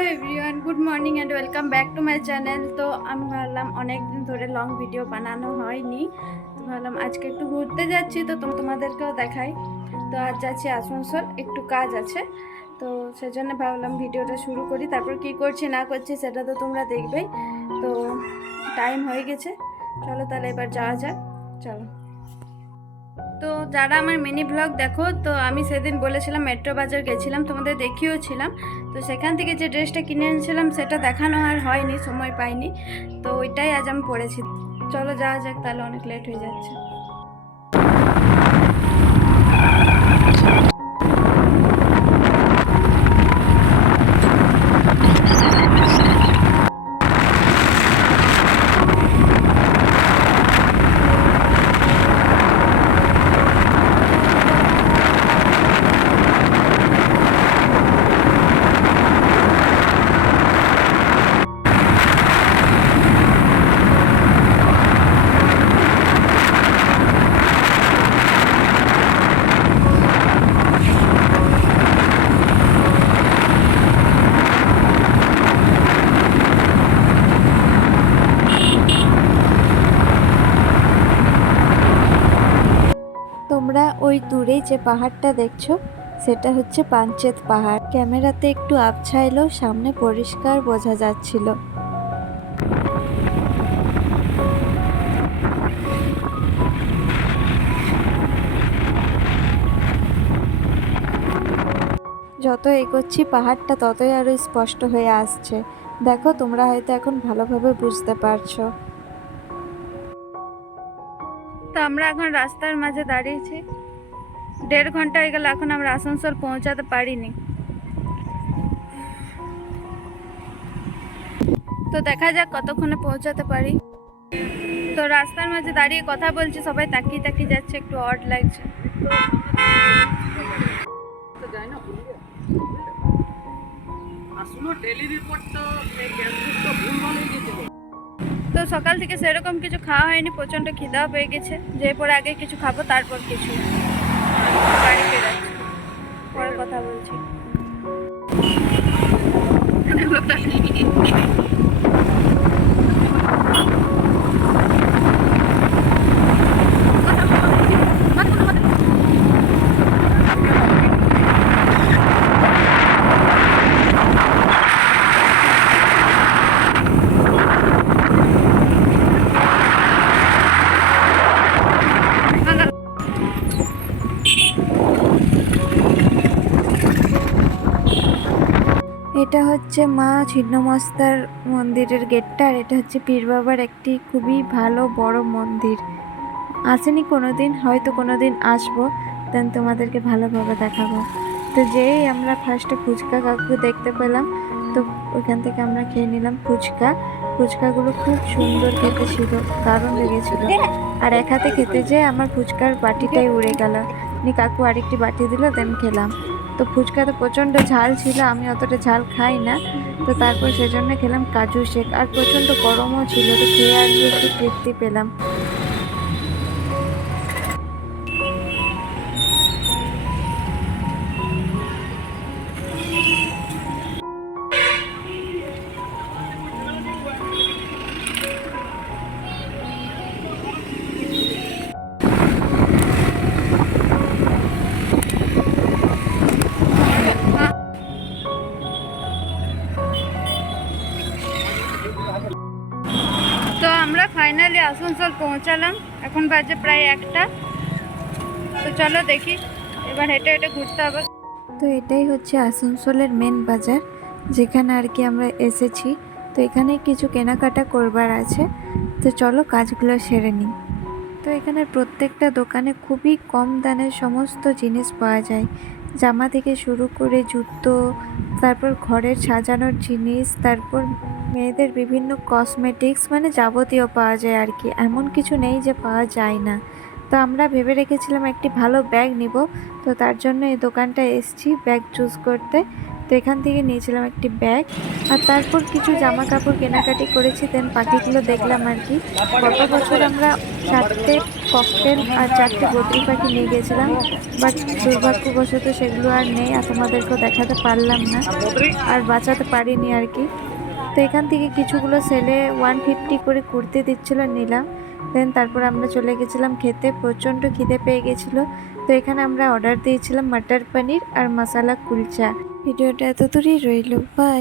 Hello everyone, good morning and welcome back to my channel তো আমি ভাবলাম অনেক দিন ধরে লং ভিডিও বানানো হয়নি, তো ভাবলাম আজকে একটু ঘুরতে যাচ্ছি, তো তোম- তোমাদেরকেও দেখাই। তো আজ যাচ্ছি আসানসোল, একটু কাজ আছে, তো সেজন্য ভাবলাম ভিডিওটা শুরু করি। তারপর কি করছি, না করছি, সেটা তো তোমরা দেখবেই। তো টাইম হয়ে গেছে, চলো তাহলে এবার যাওয়া যাক, চলো। তো যারা আমার মিনি ব্লগ দেখো, তো আমি সেদিন বলেছিলাম, মেট্রো বাজার গেছিলাম, তোমাদের দেখিও ছিলাম তো সেখান থেকে যে ড্রেসটা কিনে এনেছিলাম, সেটা দেখানো আর হয়নি, সময় পাইনি। তো ওইটাই আজ আমি পরেছি। চলো যাওয়া যাক, তাহলে অনেক লেট হয়ে যাচ্ছে। ওই দূরে যে পাহাড়টা দেখছ, সেটা হচ্ছে পাঞ্চেত পাহাড়। ক্যামেরাতে একটু আবছা সামনে পরিষ্কার বোঝা যাচ্ছিল। যত এগোচ্ছি, পাহাড়টা ততই আরও স্পষ্ট হয়ে আসছে। দেখো, তোমরা হয়তো এখন ভালোভাবে বুঝতে পারছ। তো আমরা এখন রাস্তার মাঝে দাঁড়িয়েছি। দেড় ঘণ্টা হয়ে গেল এখন আমরা আসানসোল পৌঁছাতে পারিনি। তো দেখা যাক কতক্ষণে পৌঁছাতে পারি। তো রাস্তার মাঝে দাঁড়িয়ে কথা বলছি সবাই তাকিয়ে তাকিয়ে যাচ্ছে একটু অড লাগছে। তো সকাল থেকে সেরকম কিছু খাওয়া হয়নি প্রচণ্ড খিদাও পেয়ে গেছে। যে পরে আগে কিছু খাব তারপর কিছু। বাড়ি ফেরাচ্ছি পরে কথা বলছি। এটা হচ্ছে মা ছিন্নমস্তার মন্দিরের গেটটা আর এটা হচ্ছে পীর বাবার একটি খুবই ভালো, বড় মন্দির। আসেনি কোনো দিন হয়তো কোনো দিন আসব, দেন তোমাদেরকে ভালোভাবে দেখাবো। তো যেই আমরা ফার্স্টে ফুচকা কাকু দেখতে পেলাম, তো ওইখান থেকে আমরা খেয়ে নিলাম ফুচকা। ফুচকাগুলো খুব সুন্দর খেতে ছিল, দারুণ লেগেছিল। আর এক হাতে খেতে যেয়ে আমার ফুচকার বাটিটাই উড়ে গেল। নি কাকু আরেকটি বাটি দিল, দেন খেলাম। তো ফুচকাতে প্রচণ্ড ঝাল ছিল, আমি অতটা ঝাল খাই না। তো তারপর সেজন্য খেলাম কাজু শেক, আর প্রচণ্ড গরমও ছিল, তো খেয়ে আর একটু তৃপ্তি পেলাম। আসানসোল পৌঁছালাম। এখন বাজে প্রায় একটা। তো চলো দেখি, এবার হেঁটে হেঁটে ঘুরতে হবে। তো এটাই হচ্ছে আসানসোলের মেন বাজার, যেখানে আর কি আমরা এসেছি। তো এখানে কিছু কেনাকাটা করবার আছে। তো চলো কাজগুলো সেরে নিই। তো এখানে প্রত্যেকটা দোকানে খুবই কম দানের সমস্ত জিনিস পাওয়া যায়। জামা থেকে শুরু করে জুতো, তারপর ঘরের সাজানোর জিনিস, তারপর মেয়েদের বিভিন্ন কসমেটিক্স মানে যাবতীয় পাওয়া যায় আর কি। এমন কিছু নেই যে পাওয়া যায় না। তো আমরা ভেবে রেখেছিলাম একটি ভালো ব্যাগ নিব। তো তার জন্য এই দোকানটা এসছি ব্যাগ চুজ করতে। তো এখান থেকে নিয়েছিলাম একটি ব্যাগ আর তারপর কিছু জামা কাপড় কেনাকাটি করেছি দেন পাখিগুলো দেখলাম আর কি। গত বছর আমরা চারটে ককটেল আর চারটে বদ্রি পাখি নিয়ে গেছিলাম। বাট দুর্ভাগ্যবশত সেগুলো আর নেই আর তোমাদেরকেও দেখাতে পারলাম না। আর বাঁচাতে পারিনি আর কি। তো এখান থেকে কিছুগুলো সেলে ওয়ান ফিফটি করে কুর্তি দিচ্ছিল নিলাম। দেন তারপর আমরা চলে গেছিলাম খেতে, প্রচণ্ড খিদে পেয়ে গেছিল। তো এখানে আমরা অর্ডার দিয়েছিলাম মাটার পানির আর মশালা কুলচা। ভিডিওটা এতদূরই রইল বাই